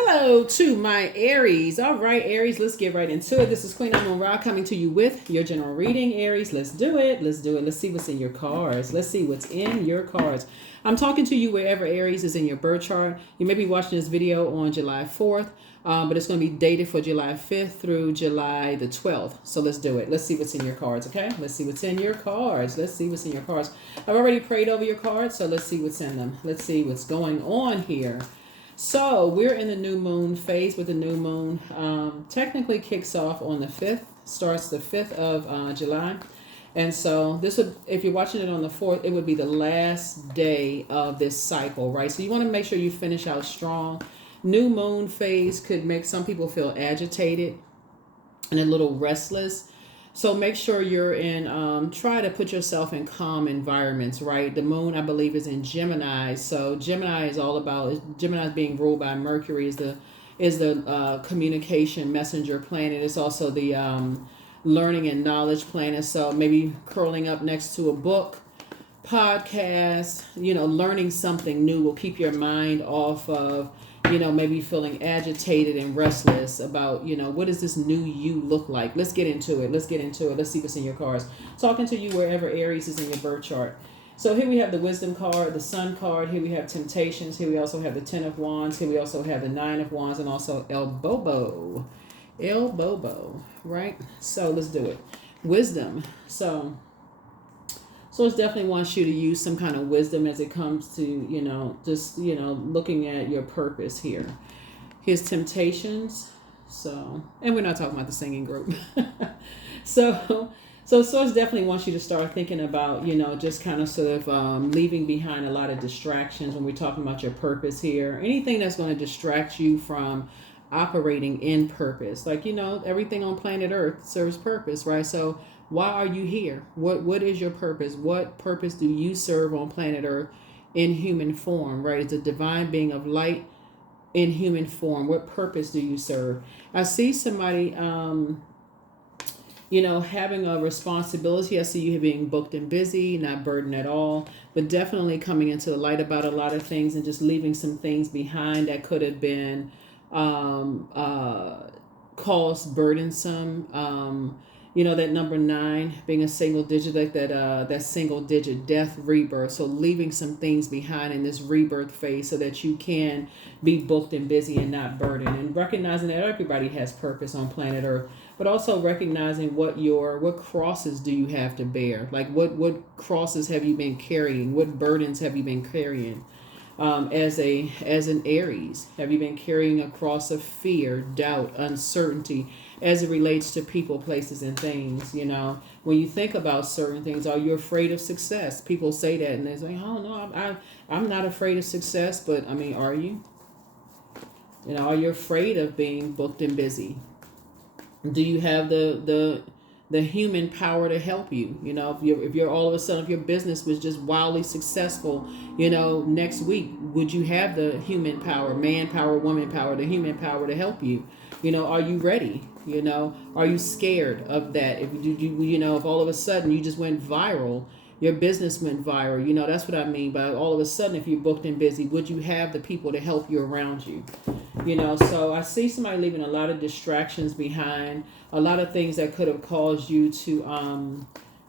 Hello to my Aries. All right, Aries, let's get right into it. This is Queen Amun Ra coming to you with your general reading, Aries. Let's do it. Let's do it. Let's see what's in your cards. Let's see what's in your cards. I'm talking to you wherever Aries is in your birth chart. You may be watching this video on July 4th, but it's going to be dated for July 5th through July the 12th. So let's do it. Let's see what's in your cards, okay? Let's see what's in your cards. Let's see what's in your cards. I've already prayed over your cards, so let's see what's in them. Let's see what's going on here. So we're in the new moon phase with the new moon. Technically kicks off on the 5th, starts the 5th of July. And so this would, if you're watching it on the 4th, it would be the last day of this cycle, right? So you want to make sure you finish out strong. New moon phase could make some people feel agitated and a little restless. So make sure you're in, try to put yourself in calm environments, right? The moon, I believe, is in Gemini. So Gemini is all about, Gemini is being ruled by Mercury, is the communication messenger planet. It's also the learning and knowledge planet. So maybe curling up next to a book, podcast, learning something new will keep your mind off of, maybe feeling agitated and restless about, what does this new you look like? Let's get into it. Let's see what's in your cards. Talking to you wherever Aries is in your birth chart. So here we have the Wisdom card, the Sun card. Here we have Temptations. Here we also have the Ten of Wands. Here we also have the Nine of Wands and also El Bobo. El Bobo, right? So let's do it. Wisdom. So it definitely wants you to use some kind of wisdom as it comes to, just, looking at your purpose here. Here's Temptations. So, and we're not talking about the singing group. So Source definitely wants you to start thinking about, just kind of sort of leaving behind a lot of distractions when we're talking about your purpose here. Anything that's going to distract you from operating in purpose. Like, everything on planet Earth serves purpose, right? So why are you here? What is your purpose? What purpose do you serve on planet Earth in human form, right? It's a divine being of light in human form. What purpose do you serve? I see somebody, having a responsibility. I see you being booked and busy, not burdened at all, but definitely coming into the light about a lot of things and just leaving some things behind that could have been caused burdensome. That number 9 being a single digit, like that single digit death, rebirth. So leaving some things behind in this rebirth phase so that you can be booked and busy and not burdened, and recognizing that everybody has purpose on planet Earth, but also recognizing what crosses do you have to bear? Like what crosses have you been carrying? What burdens have you been carrying? As an Aries, have you been carrying a cross of fear, doubt, uncertainty as it relates to people, places, and things? When you think about certain things, are you afraid of success? People say that and they say, oh no, I'm not afraid of success, but I mean, are you? Are you afraid of being booked and busy? Do you have the human power to help you? If you're all of a sudden, if your business was just wildly successful, next week, would you have the human power, manpower, woman power, the human power to help you? Are you ready? Are you scared of that? If all of a sudden you just went viral, your business went viral, that's what I mean by all of a sudden, if you're booked and busy, would you have the people to help you around you? So I see somebody leaving a lot of distractions behind, a lot of things that could have caused you to, a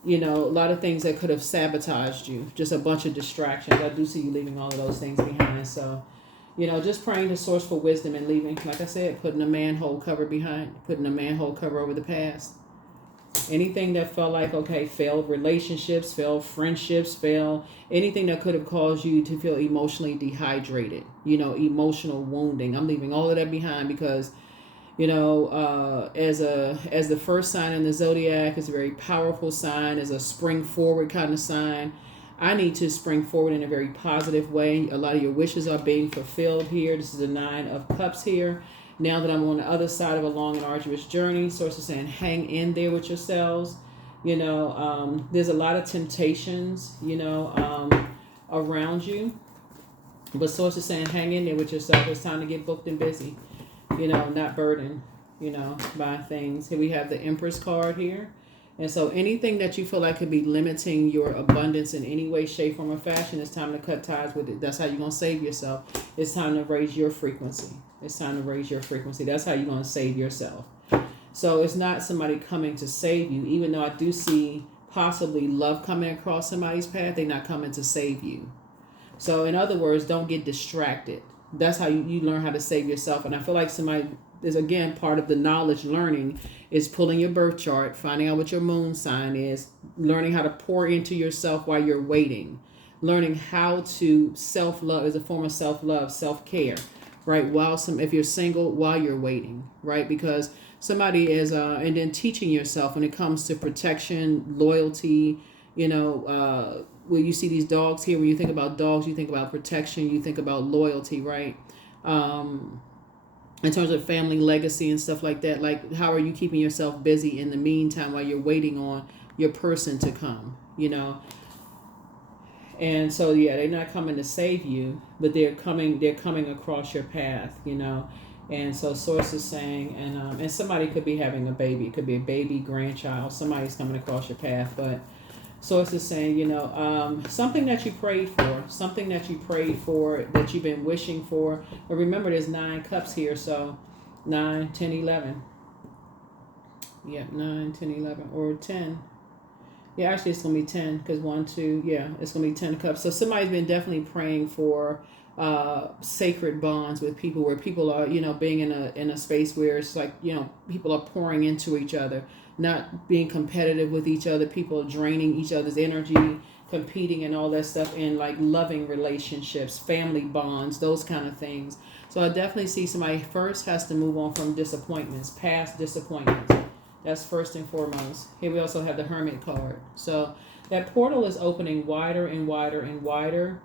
lot of things that could have sabotaged you, just a bunch of distractions. I do see you leaving all of those things behind. So, just praying to Source for wisdom and leaving, like I said, putting a manhole cover behind, putting a manhole cover over the past. Anything that felt like, okay, failed relationships, failed friendships, failed anything that could have caused you to feel emotionally dehydrated, emotional wounding. I'm leaving all of that behind because, as the first sign in the zodiac, is a very powerful sign, is a spring forward kind of sign. I need to spring forward in a very positive way. A lot of your wishes are being fulfilled here. This is the 9 of Cups here. Now that I'm on the other side of a long and arduous journey, Source is saying, hang in there with yourselves. There's a lot of temptations, around you. But Source is saying, hang in there with yourself. It's time to get booked and busy, not burdened, by things. Here we have the Empress card here. And so anything that you feel like could be limiting your abundance in any way, shape, form, or fashion, it's time to cut ties with it. That's how you're going to save yourself. It's time to raise your frequency. It's time to raise your frequency. That's how you're going to save yourself. So it's not somebody coming to save you. Even though I do see possibly love coming across somebody's path, they're not coming to save you. So in other words, don't get distracted. That's how you learn how to save yourself. And I feel like somebody is, again, part of the knowledge learning is pulling your birth chart, finding out what your moon sign is, learning how to pour into yourself while you're waiting, learning how to self-love as a form of self-love, self-care, right? If you're single, while you're waiting, right? Because somebody is, and then teaching yourself when it comes to protection, loyalty, when you see these dogs here, when you think about dogs, you think about protection, you think about loyalty, right? In terms of family legacy and stuff like that, like how are you keeping yourself busy in the meantime while you're waiting on your person to come, And so, yeah, they're not coming to save you, but they're coming across your path, And so Source is saying, and somebody could be having a baby. It could be a baby, grandchild. Somebody's coming across your path, but Source is saying, something that you prayed for, that you've been wishing for. But remember, there's 9 cups here, so 9, 10, 11. Yep, 9, 10, 11, or 10. Yeah, actually, it's going to be 10 because 1, 2, it's going to be 10 cups. So somebody's been definitely praying for sacred bonds with people where people are, being in a space where it's like, people are pouring into each other, not being competitive with each other. People are draining each other's energy, competing and all that stuff in like loving relationships, family bonds, those kind of things. So I definitely see somebody first has to move on from disappointments, past disappointments. That's first and foremost. Here we also have the Hermit card. So that portal is opening wider and wider and wider.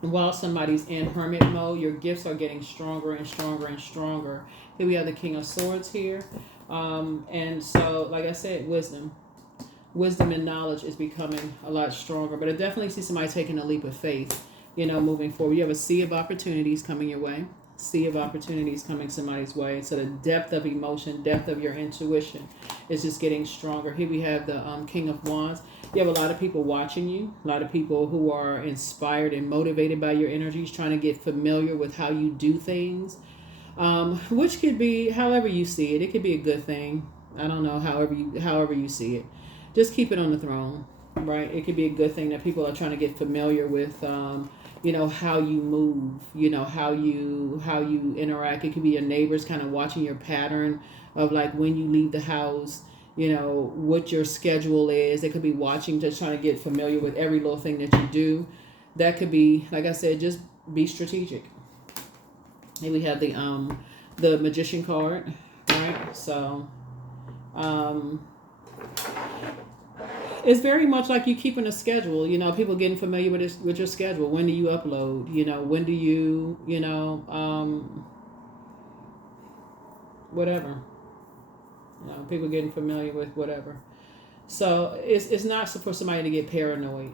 While somebody's in hermit mode, your gifts are getting stronger and stronger and stronger. Here we have the King of Swords here. And so, like I said, wisdom and knowledge is becoming a lot stronger. But I definitely see somebody taking a leap of faith, moving forward. You have a sea of opportunities coming your way. Sea of opportunities coming somebody's way. So the depth of emotion, depth of your intuition is just getting stronger. Here we have the King of Wands. You have a lot of people watching you, a lot of people who are inspired and motivated by your energies, trying to get familiar with how you do things, which could be however you see it. It could be a good thing. I don't know, however you see it. Just keep it on the throne, right? It could be a good thing that people are trying to get familiar with, how you move, how you interact. It could be your neighbors kind of watching your pattern of like when you leave the house, what your schedule is. They could be watching, just trying to get familiar with every little thing that you do. That could be, like I said, just be strategic. Here we have the Magician card, right? So, it's very much like you keeping a schedule. People getting familiar with your schedule. When do you upload? When do you, whatever. People getting familiar with whatever. So it's not for somebody to get paranoid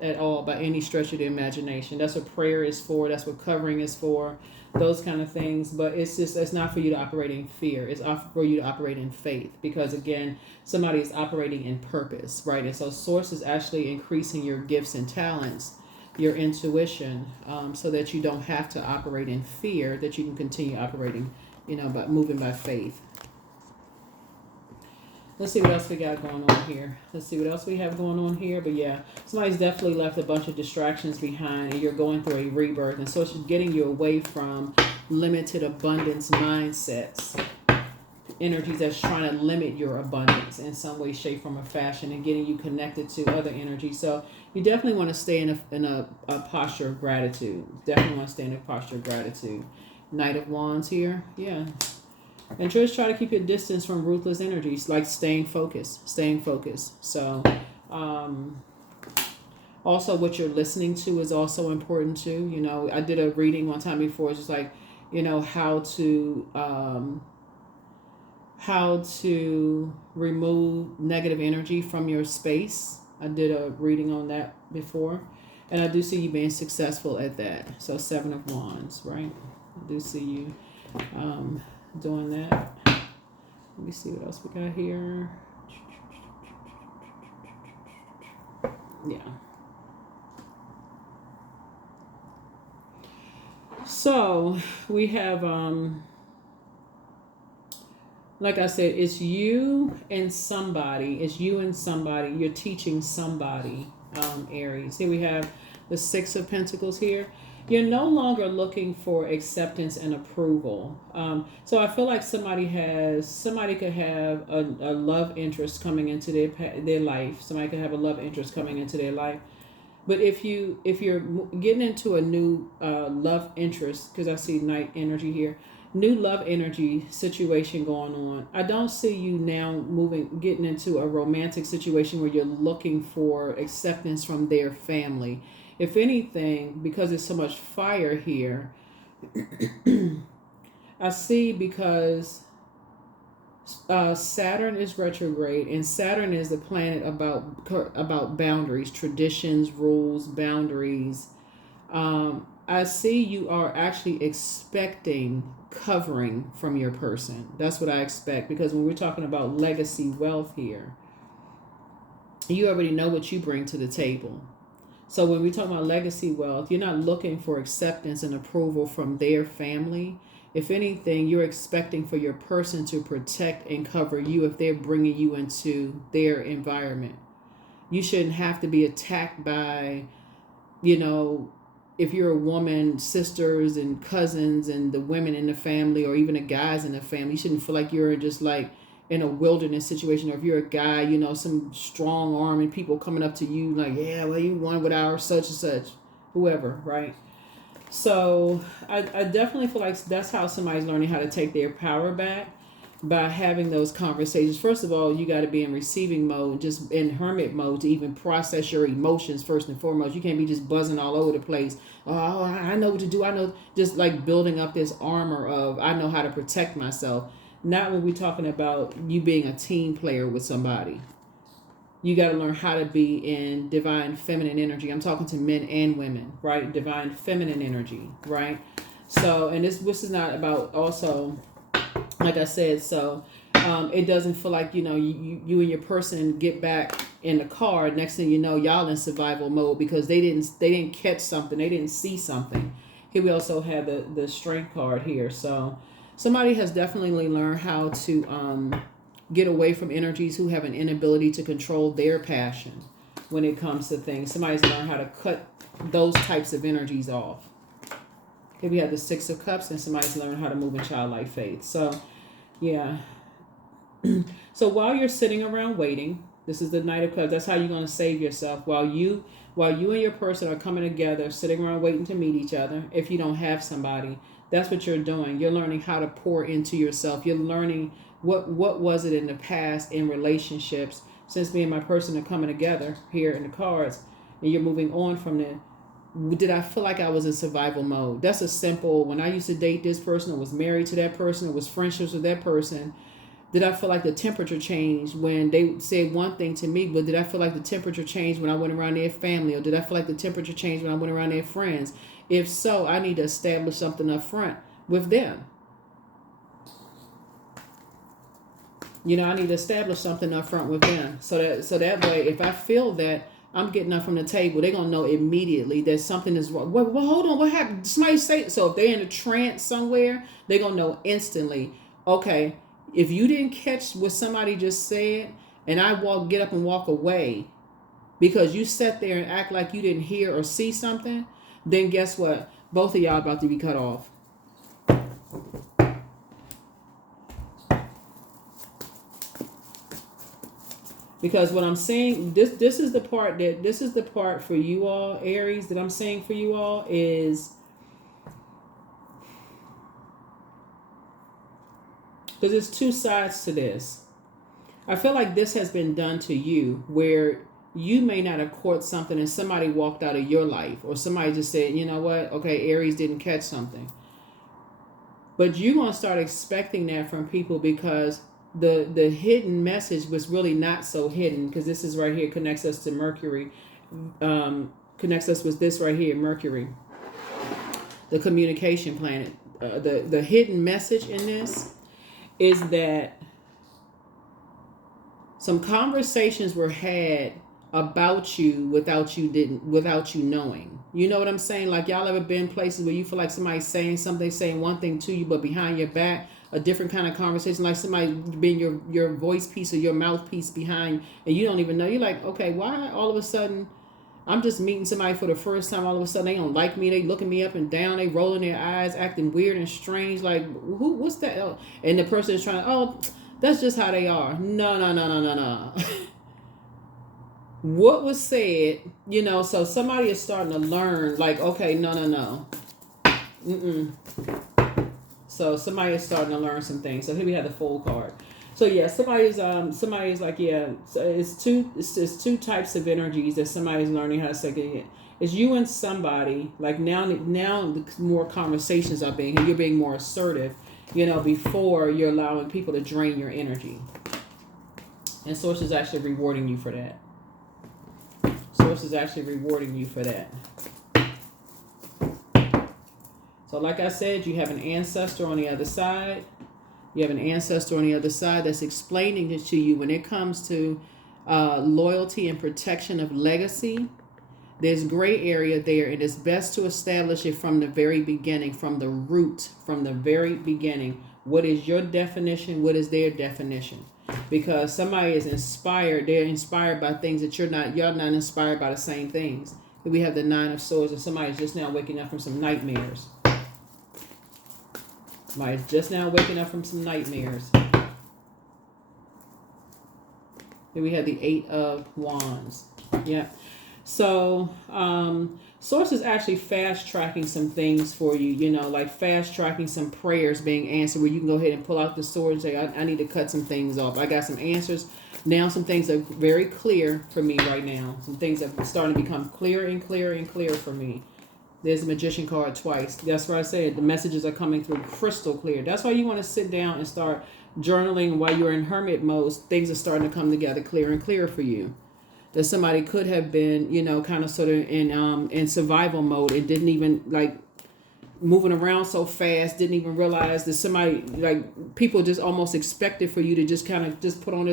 at all by any stretch of the imagination. That's what prayer is for. That's what covering is for. Those kind of things. But it's not for you to operate in fear. It's for you to operate in faith. Because again, somebody is operating in purpose, right? And so Source is actually increasing your gifts and talents, your intuition, so that you don't have to operate in fear, that you can continue operating, by moving by faith. Let's see what else we got going on here. Let's see what else we have going on here. But yeah, somebody's definitely left a bunch of distractions behind and you're going through a rebirth. And so it's getting you away from limited abundance mindsets, energies that's trying to limit your abundance in some way, shape, form, or fashion, and getting you connected to other energies. So you definitely want to stay in a posture of gratitude. Definitely want to stay in a posture of gratitude. Knight of Wands here. Yeah. And just try to keep your distance from ruthless energies, like staying focused. So, also what you're listening to is also important too. I did a reading one time before. It's just like, how to remove negative energy from your space. I did a reading on that before. And I do see you being successful at that. So 7 of Wands, right? I do see you doing that. Let me see what else we got here. Yeah. So we have, like I said, it's you and somebody. It's you and somebody. You're teaching somebody, Aries. Here we have the Six of Pentacles here. You're no longer looking for acceptance and approval. So I feel like somebody could have a love interest coming into their life. Somebody could have a love interest coming into their life. But if you're getting into a new love interest, because I see night energy here, new love energy situation going on. I don't see you now getting into a romantic situation where you're looking for acceptance from their family. If anything, because there's so much fire here, I see because Saturn is retrograde, and Saturn is the planet about boundaries, traditions, rules, boundaries. I see you are actually expecting covering from your person. That's what I expect, because when we're talking about legacy wealth here, you already know what you bring to the table. So when we talk about legacy wealth, you're not looking for acceptance and approval from their family. If anything, you're expecting for your person to protect and cover you if they're bringing you into their environment. You shouldn't have to be attacked by, if you're a woman, sisters and cousins and the women in the family, or even the guys in the family. You shouldn't feel like you're just like in a wilderness situation, or if you're a guy, some strong arm and people coming up to you like, yeah, well, you won with our such and such, whoever, right? So I definitely feel like that's how somebody's learning how to take their power back, by having those conversations. First of all, you got to be in receiving mode, just in hermit mode, to even process your emotions first and foremost. You can't be just buzzing all over the place. Oh, I know what to do. I know, just like building up this armor of, I know how to protect myself. Not when we're talking about you being a team player with somebody. You got to learn how to be in divine feminine energy. I'm talking to men and women, right? Divine feminine energy, right? So, and this is not about also, like I said, so it doesn't feel like, you and your person get back in the car. Next thing you know, y'all in survival mode because they didn't catch something. They didn't see something. Here we also have the strength card here. So somebody has definitely learned how to get away from energies who have an inability to control their passion when it comes to things. Somebody's learned how to cut those types of energies off. Here we have the Six of Cups, and somebody's learned how to move in childlike faith. So, yeah. So while you're sitting around waiting, this is the Knight of Cups. That's how you're going to save yourself. While you and your person are coming together, sitting around waiting to meet each other, if you don't have somebody, that's what you're doing. You're learning how to pour into yourself. You're learning what was it in the past in relationships, since me and my person are coming together here in the cards, and you're moving on from there. Did I feel like I was in survival mode? That's a simple, when I used to date this person, or was married to that person, or was friendships with that person, did I feel like the temperature changed when they said one thing to me, but did I feel like the temperature changed when I went around their family, or did I feel like the temperature changed when I went around their friends? If so, I need to establish something up front with them. I need to establish something up front with them, so that way, if I feel that I'm getting up from the table, they're gonna know immediately that something is wrong. Well, hold on, what happened? Somebody say so. If they're in a trance somewhere, they're gonna know instantly. Okay, if you didn't catch what somebody just said, and I get up and walk away because you sat there and act like you didn't hear or see something, then guess what? Both of y'all about to be cut off. Because what I'm saying, this is the part for you all, Aries, that I'm saying for you all is, because there's two sides to this. I feel like this has been done to you, where you may not have caught something and somebody walked out of your life, or somebody just said, you know what, okay, Aries didn't catch something. But you're going to start expecting that from people, because the hidden message was really not so hidden, because this is right here, connects us to Mercury, connects us with this right here, Mercury, the communication planet. The hidden message in this is that Some conversations were had about you without you knowing. You know what I'm saying? Like, y'all ever been places where you feel like somebody's saying one thing to you, but behind your back a different kind of conversation, like somebody being your voice piece or your mouthpiece behind, and you don't even know. You're like, okay, why all of a sudden I'm just meeting somebody for the first time, all of a sudden they don't like me, they looking me up and down, they rolling their eyes, acting weird and strange, like, what's that? Oh, and the person is trying to, oh, that's just how they are. No, no, no, no, no, no. What was said, so somebody is starting to learn, like, okay, no, no, no. Mm-mm. So somebody is starting to learn some things. So here we have the Fool card. So yeah, somebody's like, yeah, so it's two types of energies that somebody's learning how to say. It's you and somebody, like now more conversations are being, you're being more assertive, before you're allowing people to drain your energy. And Source is actually rewarding you for that. Source is actually rewarding you for that. So like I said, you have an ancestor on the other side. You have an ancestor on the other side that's explaining it to you when it comes to loyalty and protection of legacy. There's gray area there, and it's best to establish it from the very beginning, from the root, from the very beginning. What is your definition? What is their definition? Because somebody is inspired. They're inspired by things that you're not inspired by the same things. We have the Nine of Swords, and somebody's just now waking up from some nightmares. Somebody's just now waking up from some nightmares. Then we have the Eight of Wands. Yeah. So, Source is actually fast tracking some things for you, like fast tracking some prayers being answered, where you can go ahead and pull out the sword and say, I need to cut some things off. I got some answers. Now some things are very clear for me right now. Some things are starting to become clearer and clearer and clearer for me. There's a Magician card twice. That's why I said the messages are coming through crystal clear. That's why you want to sit down and start journaling while you're in hermit mode. Things are starting to come together clearer and clearer for you. That somebody could have been, kind of sort of in survival mode and didn't even, like, moving around so fast, didn't even realize that somebody, like, people just almost expected for you to just kind of just put on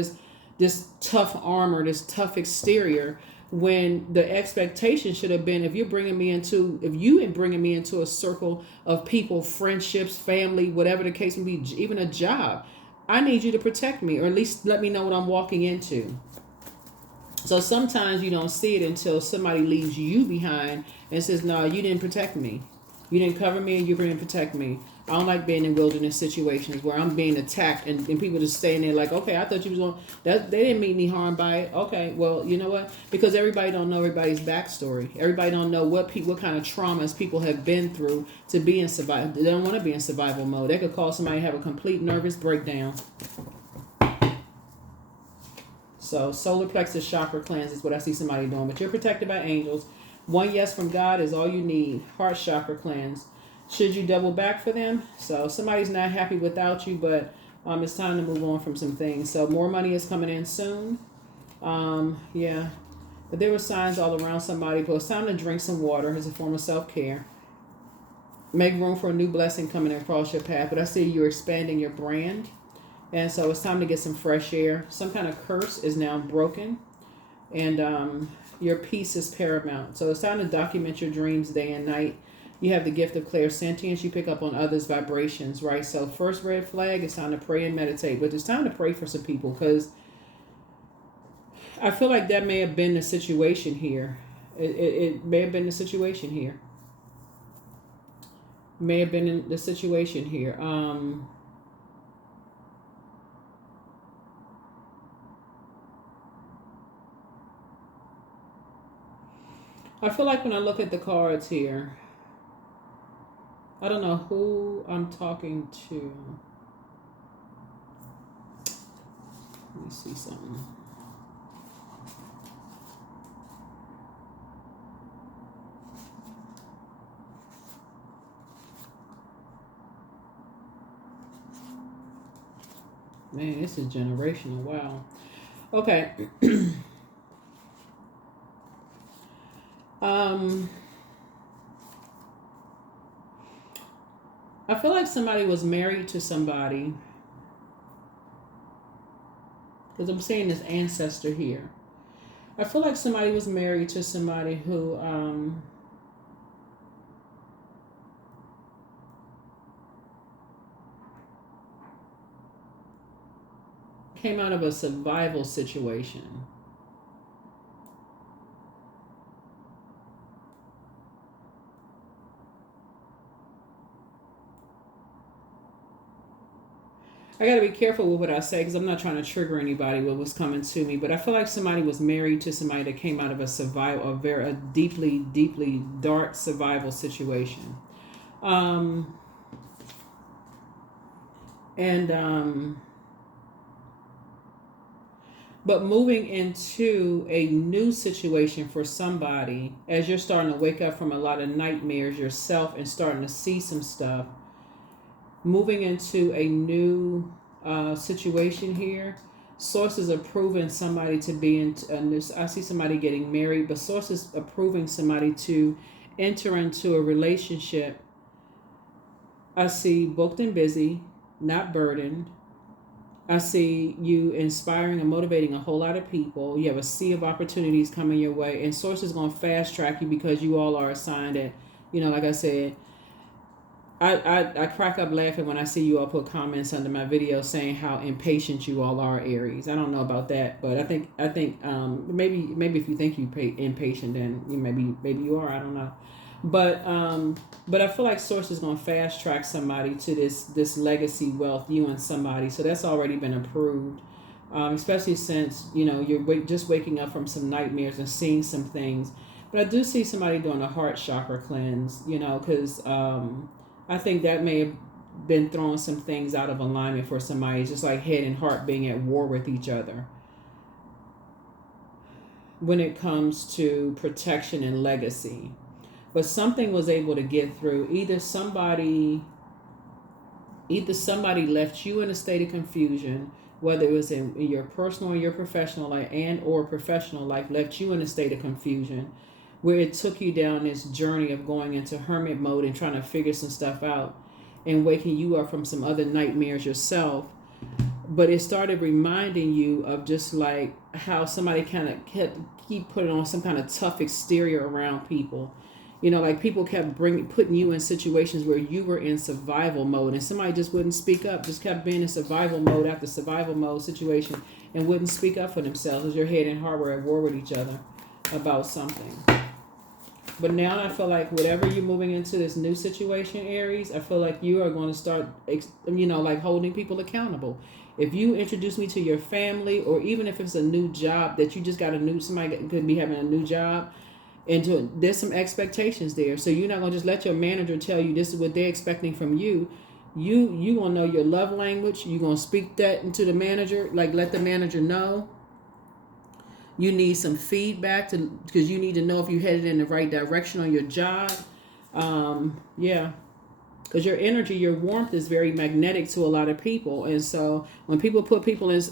this tough armor, this tough exterior, when the expectation should have been, if you're bringing me into a circle of people, friendships, family, whatever the case may be, even a job, I need you to protect me, or at least let me know what I'm walking into. So sometimes you don't see it until somebody leaves you behind and says, no, you didn't protect me. You didn't cover me, and you didn't protect me. I don't like being in wilderness situations where I'm being attacked and people just staying there like, okay, I thought you was going, that they didn't mean any harm by it. Okay, well, you know what? Because everybody don't know everybody's backstory. Everybody don't know what kind of traumas people have been through to be in survival. They don't want to be in survival mode. They could cause somebody to have a complete nervous breakdown. So solar plexus chakra cleanse is what I see somebody doing. But you're protected by angels. One yes from God is all you need. Heart chakra cleanse. Should you double back for them? So somebody's not happy without you, but it's time to move on from some things. So more money is coming in soon. Yeah. But there were signs all around somebody. But it's time to drink some water as a form of self-care. Make room for a new blessing coming across your path. But I see you're expanding your brand. And so it's time to get some fresh air. Some kind of curse is now broken. And your peace is paramount. So it's time to document your dreams day and night. You have the gift of clairsentience. You pick up on others' vibrations, right? So first red flag, it's time to pray and meditate. But it's time to pray for some people, because I feel like that may have been the situation here. It may have been the situation here. May have been in the situation here. I feel like when I look at the cards here, I don't know who I'm talking to. Let me see something. Man, this is generational. Wow. Okay. I feel like somebody was married to somebody, Because I'm saying this ancestor here. I feel like somebody was married to somebody who came out of a survival situation. I got to be careful with what I say because I'm not trying to trigger anybody with what's coming to me. But I feel like somebody was married to somebody that came out of a survival, a deeply, deeply dark survival situation. Um, and But moving into a new situation for somebody, as you're starting to wake up from a lot of nightmares yourself and starting to see some stuff, moving into a new situation here, sources are proving somebody to be in I see somebody getting married, but sources are proving somebody to enter into a relationship. I see booked and busy, not burdened. I see you inspiring and motivating a whole lot of people. You have a sea of opportunities coming your way, and source is going to fast track you because you all are assigned at, like I said, I crack up laughing when I see you all put comments under my video saying how impatient you all are, Aries. I don't know about that, but I think maybe if you think you impatient, then maybe you are. I don't know, but I feel like source is going to fast track somebody to this legacy wealth, you and somebody. So that's already been approved, especially since you're just waking up from some nightmares and seeing some things. But I do see somebody doing a heart chakra cleanse, because I think that may have been throwing some things out of alignment for somebody. It's just like head and heart being at war with each other when it comes to protection and legacy. But something was able to get through. Either somebody left you in a state of confusion, whether it was in your personal or your professional life, and or professional life, left you in a state of confusion where it took you down this journey of going into hermit mode and trying to figure some stuff out and waking you up from some other nightmares yourself. But it started reminding you of just like how somebody kind of keep putting on some kind of tough exterior around people. Like people kept putting you in situations where you were in survival mode and somebody just wouldn't speak up, just kept being in survival mode after survival mode situation and wouldn't speak up for themselves as your head and heart were at war with each other about something. But now I feel like whatever you're moving into this new situation, Aries, I feel like you are going to start, like holding people accountable. If you introduce me to your family, or even if it's a new job that you just got somebody could be having a new job, and there's some expectations there. So you're not going to just let your manager tell you this is what they're expecting from you. You going to know your love language. You're going to speak that into the manager, like let the manager know. You need some feedback because you need to know if you're headed in the right direction on your job. Yeah. Because your energy, your warmth is very magnetic to a lot of people. And so when people put people and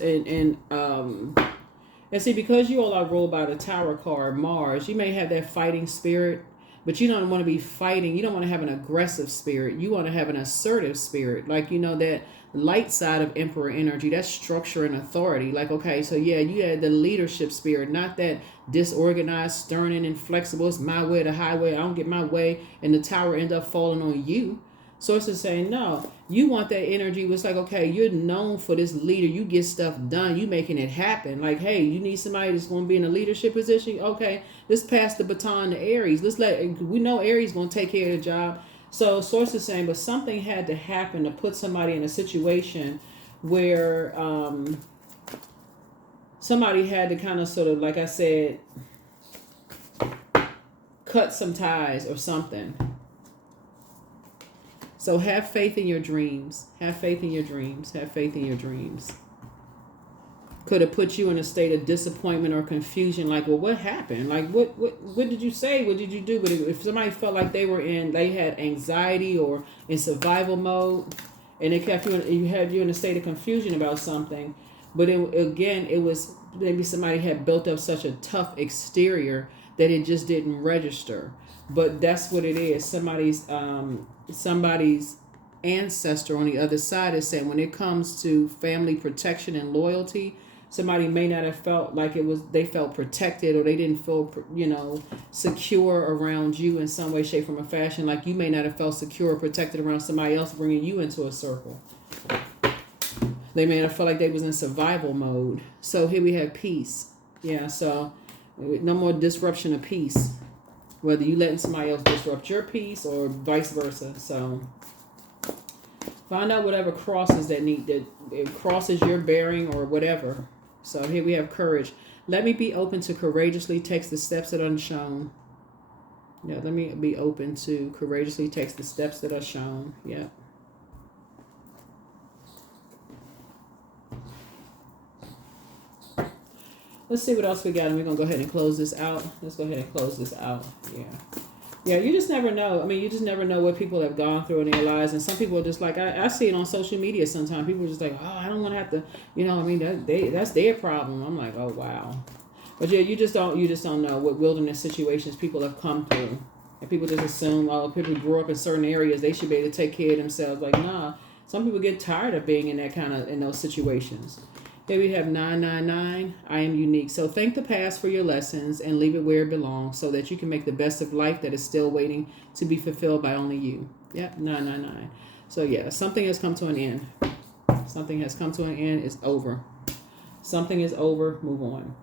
see, because you all are ruled by the Tower card, Mars, you may have that fighting spirit, but you don't want to be fighting. You don't want to have an aggressive spirit. You want to have an assertive spirit. Like, that light side of Emperor energy, that's structure and authority. Like, okay, so yeah, you had the leadership spirit, not that disorganized, stern and inflexible. It's my way or the highway. I don't get my way. And the tower end up falling on you. Sources saying, no, you want that energy. It's like, okay, you're known for this leader. You get stuff done. You making it happen. Like, hey, you need somebody that's going to be in a leadership position. Okay, let's pass the baton to Aries. We know Aries going to take care of the job. So sources saying, but something had to happen to put somebody in a situation where somebody had to kind of sort of, like I said, cut some ties or something. So have faith in your dreams. Have faith in your dreams. Have faith in your dreams. Could have put you in a state of disappointment or confusion. Like, well, what happened? Like, what did you say? What did you do? But if somebody felt like they had anxiety or in survival mode, and they kept you had you in a state of confusion about something, but it was maybe somebody had built up such a tough exterior that it just didn't register. But that's what it is. Somebody's ancestor on the other side is saying when it comes to family protection and loyalty, Somebody may not have felt like they felt protected, or they didn't feel, secure around you in some way, shape, form, or fashion. Like you may not have felt secure or protected around somebody else bringing you into a circle. They may have felt like they was in survival mode. So here we have peace. Yeah, so no more disruption of peace. Whether you letting somebody else disrupt your peace or vice versa. So find out whatever crosses that it crosses your bearing or whatever. So here we have courage. Let me be open to courageously take the steps that are shown. Yeah, let me be open to courageously take the steps that are shown. Yeah. Let's see what else we got, and we're going to go ahead and close this out. Let's go ahead and close this out. Yeah. Yeah, you just never know. I mean, you just never know what people have gone through in their lives. And some people are just like, I see it on social media sometimes. People are just like, oh, I don't want to have to, that's their problem. I'm like, oh, wow. But yeah, you just don't know what wilderness situations people have come through. And people just assume, oh, people grew up in certain areas, they should be able to take care of themselves. Like, nah, some people get tired of being in those situations. Here we have 999. I am unique. So thank the past for your lessons and leave it where it belongs so that you can make the best of life that is still waiting to be fulfilled by only you. Yep, 999. So yeah, something has come to an end. Something has come to an end. It's over. Something is over. Move on.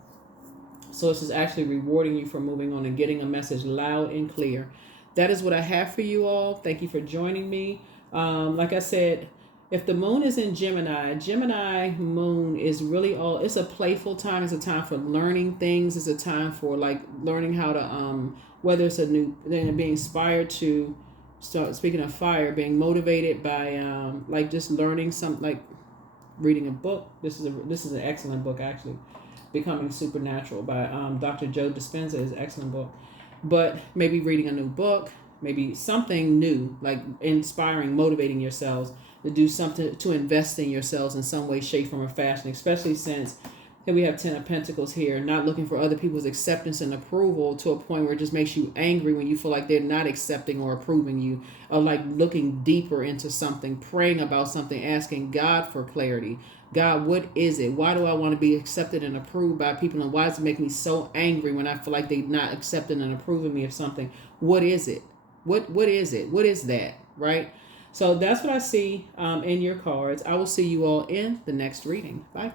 So this is actually rewarding you for moving on and getting a message loud and clear. That is what I have for you all. Thank you for joining me. Like I said, if the moon is in Gemini moon is really it's a playful time. It's a time for learning things. It's a time for like learning how to, whether it's then being inspired to start, speaking of fire, being motivated by, like just learning something, like reading a book. This is an excellent book, actually. Becoming Supernatural by Dr. Joe Dispenza is an excellent book. But maybe reading a new book, maybe something new, like inspiring, motivating yourselves to do something, to invest in yourselves in some way, shape, form, or fashion, especially since here we have 10 of Pentacles here, not looking for other people's acceptance and approval to a point where it just makes you angry when you feel like they're not accepting or approving you, or like looking deeper into something, praying about something, asking God for clarity. God, what is it? Why do I want to be accepted and approved by people? And why does it make me so angry when I feel like they're not accepting and approving me of something? What is it? What is it? What is that? Right? So that's what I see in your cards. I will see you all in the next reading. Bye.